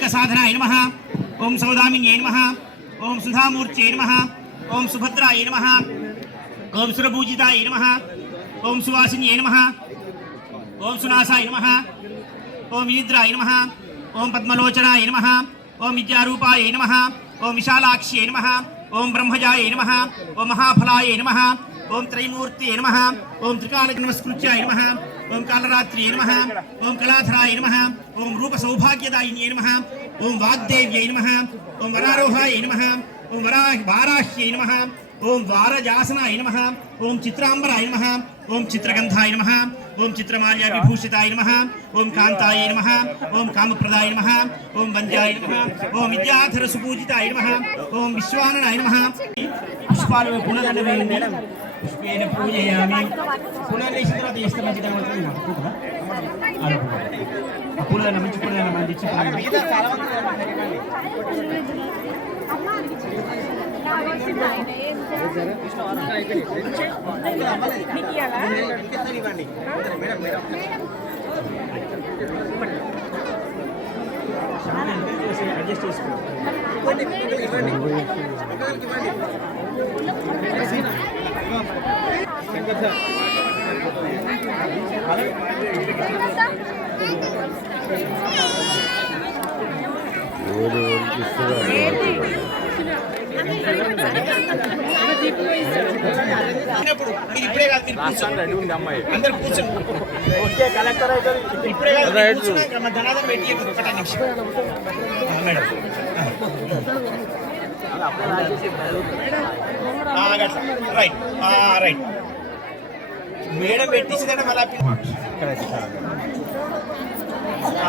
పుండరీక సాధనాయ నమ ఓం సౌదామిన్యై నమ ఓం సుధామూర్త్యై నమ ఓం సుభద్రాయ నమ ఓం సురపూజితాయ నమ ఓం సువాసిన్యై నమ ఓం సునాసాయ నమ ఓం వినిద్రాయ నమ ఓం పద్మలోచనాయ నమ ఓం విద్యారూపాయ నమ ఓం విశాలాక్ష్యై నమ ఓం బ్రహ్మజాయ నమ ఓం మహాఫలాయ నమ ఓం త్రైమూర్తి నమ ఓం త్రికాల నమస్కృత్యాయ నమ ఓం కాలరాత్రి నమ ఓం కళాధరాయ నమ ఓం రూప సౌభాగ్యదాయిన్యై నమ ఓం వాగ్దేవ్యై నమ ఓం వరారోహాయ నమ ఓం వరా వారాహ్యై నమ ఓం వారజాసనాయ నమ ఓం చిత్రాంబరాయ నమ ఓం చిత్రగంధాయ నమ ఓం చిత్రమాల్య విభూషితాయ నమ ఓం కాంతాయ నమ ఓం కామప్రదాయ నమ ఓం వంద్యాయ నమ ఓం విద్యాధర సుపూజితాయ నమ ఓం విశ్వాననాయ నమ పుష్పాలు వేయండి పుష్పేన పూజయామి పునర్లేసిన తర్వాత చేస్తే మంచి కనబడుతుంది నాకు పూటలా? అలా పూట. ఆ పూలన్న మంచి పూలన్న మంది ఇచ్చి అడ్జస్ట్ చేసుకో ఇప్పుడే కాదు మీరు కూర్చోండి. అందరు కూర్చోండి ఇప్పుడే కాదు ధనాదం పెట్టి మేడం. రైట్ ఆ, రైట్ మేడం పెట్టించిందంటే మళ్ళీ ఆ,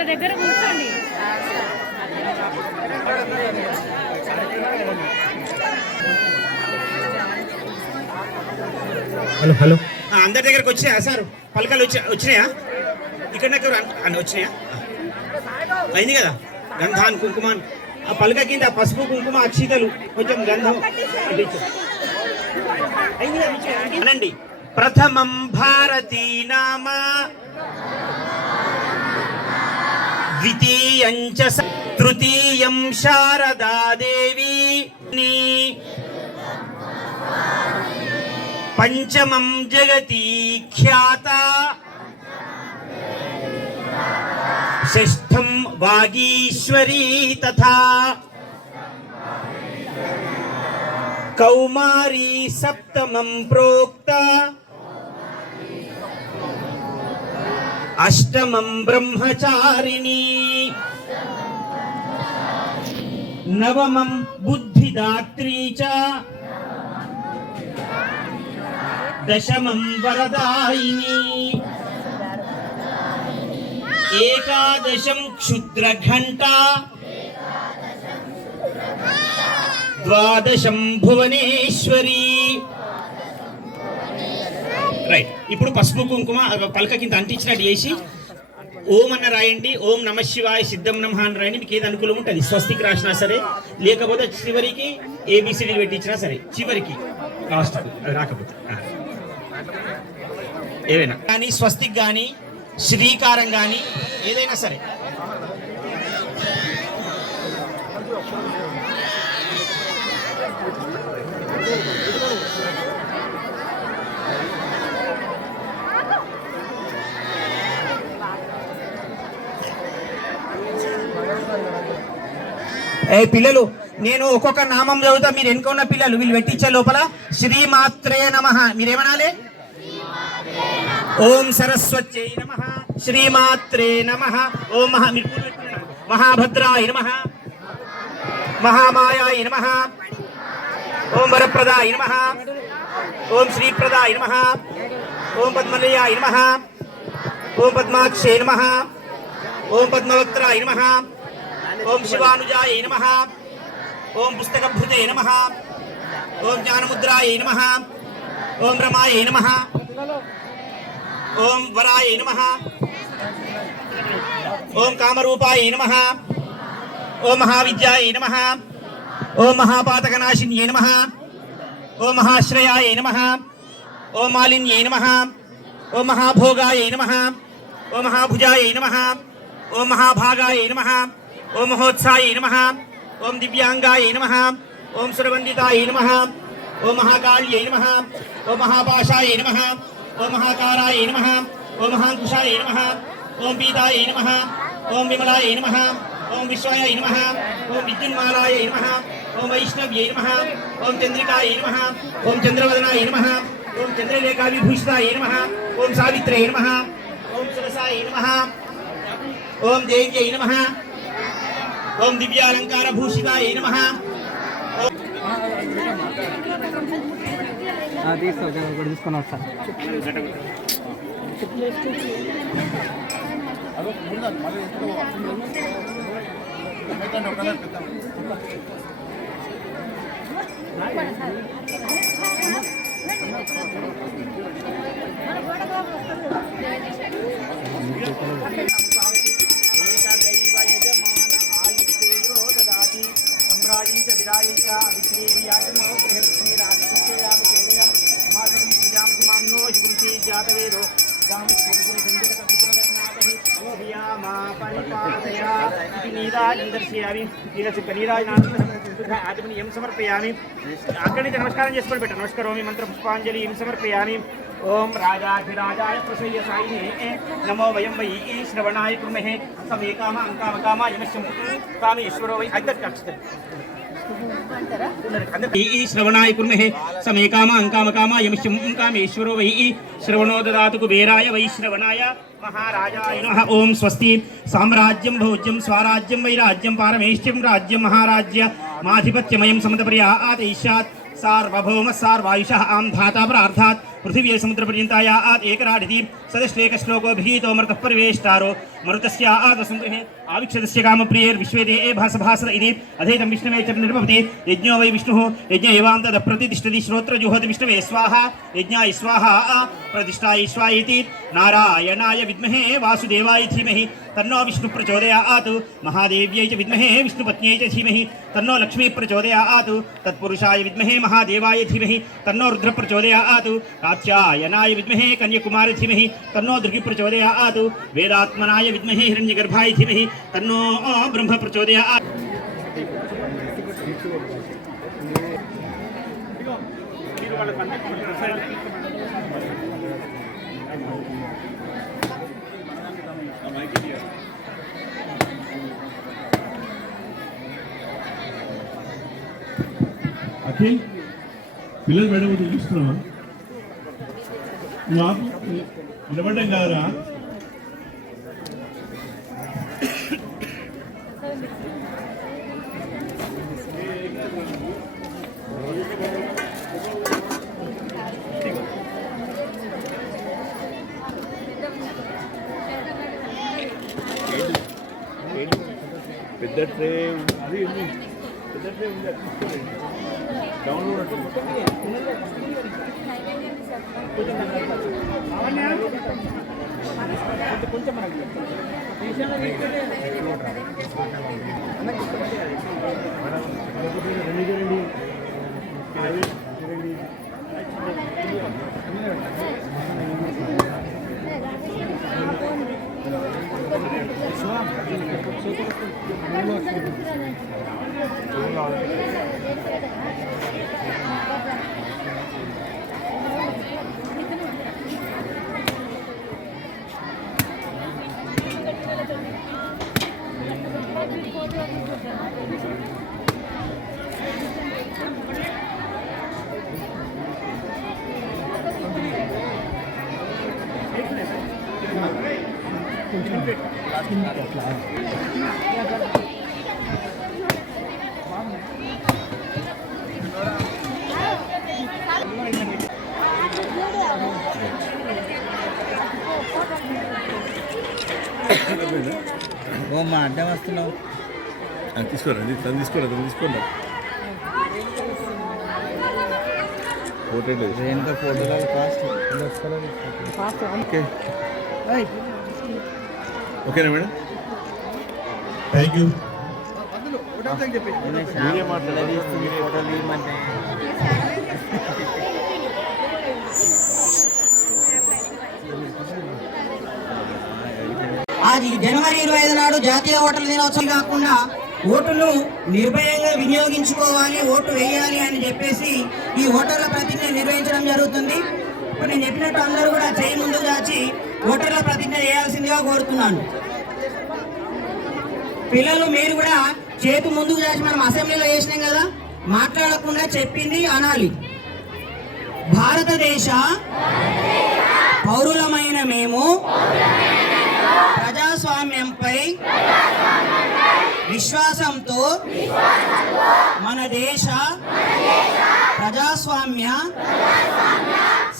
ఒకళ్ళ దగ్గర కూర్చోండి. Hello hello. అందరి దగ్గరకు వచ్చినాయా సార్? పలకలు వచ్చి వచ్చినాయా? ఇక్కడ నాకు అన్ని వచ్చినాయా? అయింది కదా? గంధాన్ కుంకుమాన్. ఆ పలక కింద పసుపు కుంకుమ అక్షితలు కొంచెం గంధం. అనండి. ప్రథమం భారతీ నామ. ద్వితీయం చ తృతీయం శారదాదేవి పంచమం జగతి ఖ్యాత షష్ఠం వాగీశ్వరీ తథా కౌమారీ సప్తమం ప్రోక్త అష్టమం బ్రహ్మచారిణి. నవమం బుద్ధిదాత్రీ చ. దశమం వరదాయిని. ఏకాదశం క్షుద్రఘంట. ద్వాదశం భువనేశ్వరీ రైట్ ఇప్పుడు పసుపు కుంకుమ పలక కింద అంటించినట్టు చేసి ఓం అన్న రాయండి ఓం నమ శివాయ సిద్ధం నమ అని రాయండి మీకు ఏది అనుకూలం ఉంటుంది? స్వస్తికి రాసినా సరే లేకపోతే చివరికి ఏబిసిడి పెట్టించినా సరే చివరికి లాస్ట్ రాకపోతే ఏవైనా. కానీ స్వస్తిక్ కానీ శ్రీకారం కానీ ఏదైనా సరే. ఏ పిల్లలు నేను ఒక్కొక్క నామం చదువుతా మీరు వెనుక పిల్లలు వీళ్ళు పెట్టించే లోపల శ్రీమాత్రే నమ. మీరేమనాలి? ఓం సరస్వత్యై నమ. శ్రీమాత్రే నమ. ఓం మహా మీరు మహాభద్రాయ నమ. మహామాయాయ నమ. ఓం వరప్రదాయ నమ. ఓం శ్రీప్రదాయ నమ. ఓం పద్మలయాయ నమ. ఓం పద్మాక్షే నమ. ఓం పద్మవక్త్రాయ నమ. ఓం శివానుజాయ నమ ఓం పుస్తకభృతే నమ ఓం జ్ఞానముద్రాయ నమ ఓం రమాయ నమ ఓం వరాయ నమ ఓం కామరూపాయ నమ ఓం మహావిద్యాయ నమ ఓం మహాపాతకనాశిన్యే నమ ఓం మహాశ్రయాయ నమ ఓం మాలిన్యే నమ ఓం మహాభోగాయ నమ ఓం మహాభుజాయ నమ ఓం మహాభాగాయ నమ ఓం మహోత్సాయ నమ ఓం దివ్యాంగాయ నమ ఓం సురవందితాయ నమ ఓం మహాకాళ్యై నమ ఓం మహాపాశాయ నమ ఓం మహాకారాయ నమ ఓం మహాంకుశాయ నమ ఓం పీతాయ నమ ఓం విమలాయ నమ ఓం విశ్వాయ నమ ఓం విద్యున్మాలాయ నమ ఓం వైష్ణవ్యై నమ ఓం చంద్రికాయ నమ ఓం చంద్రవదనాయ నమ ఓం చంద్రలేఖావిభూషితాయ నమ ఓం సావిత్రై నమ ఓం సురసాయ నమ ఓం దేవ్యై నమ ఓం దివ్యాలంకారభూషితాయ నమ తీసుకో ఒకటి తీసుకొని వస్తా ఏం సమర్పయామి అక్కడి నుంచి నమస్కారం చేసుకొని పెట్టు నమస్కారం మంత్ర పుష్పాంజలి ఏం సమర్పయామి ఓం రాజాధిరాజాయ ప్రసయ్య సాయినే నమో వయం వై శ్రవణాయ కుర్మహే సమే కామ అంకామ కామ యమశ్యం కామేశ్వరో వై అద్దరు श्रवणायकुर्महे समे काम अंकाम काम यमिशम वै श्रवणो ददातु कुबेराय वै श्रवणाय महाराजाय नमः ओम स्वस्ति साम्राज्यम भोज्यम स्वराज्यं वैराज्यम पारमेष्यम राज्य महाराज्य माधिपत्यमय समतप्रिया आदेशात् सार्वभौमः सार्वायुषः आम धाता प्रार्थात् पृथिवी समुद्र पर्यताया पृथिव्यै समुद्रपर्यन्ताया आत् भीत मृत भीतो मृत परिवेष्टारो मरुतस्य आत्मसङ्ग्रहे काम कामप्रियैर्विश्वेदे ए भासभासत इति अधेतं विष्णवे च निर्भवति। यज्ञो वै विष्णु, यज्ञ एवं तद प्रतिष्ठति श्रोत्र श्रोत्रजुहोति विष्णु स्वाहा, यज्ञाय स्वाहा प्रतिष्ठाय स्वायेति नारायणा विमहे वासुदेवाय धीमह। तन्नो विष्णु प्रचोदया आत च विमहे विष्णुपत् धीमह। तन्नो लक्ष्मी प्रचोदया आत तत्षा विमहे महादेवाय धीमह। तन्नो रुद्र रुद्रः प्रचोदयात् తత్పురుషాయ విద్మహే మహాదేవాయ ధీమహి తన్నో రుద్ర ప్రచోదయాత్ కాత్యాయనాయ విద్మహే కన్యకుమారి ధీమహి తన్నో దృగి ప్రచోదయాత్ వేదాత్మనాయ విద్మహే హిరణ్యగర్భాయ ధీమహి తన్నో బ్రహ్మ ప్రచోదయాత్ అఖిల్ పిల్లలు పెట్టబోతు చూస్తున్నావా నువ్వు ఆపు. నిలబడ్డం కాదురా. పెద్ద ట్రే అది ఉంది. పెద్ద ట్రే ఉంది. అది కొంచెం మనకి చూడండి ఓమ్మా అడ్డం వస్తున్నావు. తీసుకోరండి తను తీసుకోరా తను తీసుకోండి. Photo photo cost. ఓకే. ఓకేనా మేడం? Thank you. అది జనవరి ఇరవై ఐదు నాడు జాతీయ ఓటర్ల దినోత్సవం కాకుండా ఓటును నిర్భయంగా వినియోగించుకోవాలి ఓటు వేయాలి అని చెప్పేసి ఈ ఓటర్ల ప్రతిజ్ఞ నిర్వహించడం జరుగుతుంది. ఇప్పుడు నేను చెప్పినట్టు అందరూ కూడా చేయి ముందుకు దాచి ఓటర్ల ప్రతిజ్ఞ చేయాల్సిందిగా కోరుతున్నాను. పిల్లలు మీరు కూడా చేతి ముందుకు చేసి మనం అసెంబ్లీలో చేసినాం కదా మాట్లాడకుండా చెప్పింది అనాలి. భారతదేశ పౌరులమైన మేము ప్రజాస్వామ్యంపై విశ్వాసంతో మన దేశ ప్రజాస్వామ్య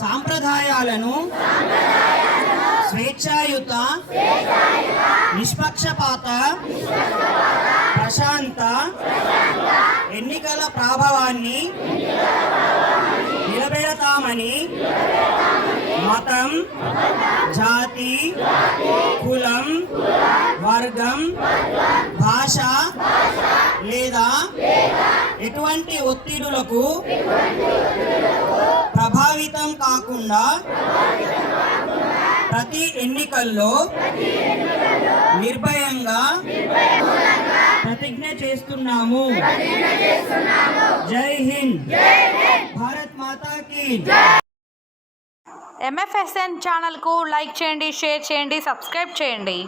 సాంప్రదాయాలను స్వేచ్ఛాయుత నిష్పక్షపాత ప్రశాంత ఎన్నికల ప్రభావాన్ని నిలబెడతామని మతం జాతి కులం వర్గం భాష లేదా ఎటువంటి ఒత్తిడులకు ప్రభావితం కాకుండా ప్రతి ఎన్నికల్లో నిర్భయంగా ప్రతిజ్ఞ చేస్తున్నాము. జై హింద్. భారత్ మాతాకి ఎంఎఫ్ఎస్ఎన్ ఛానల్కు లైక్ చేయండి షేర్ చేయండి సబ్స్క్రైబ్ చేయండి.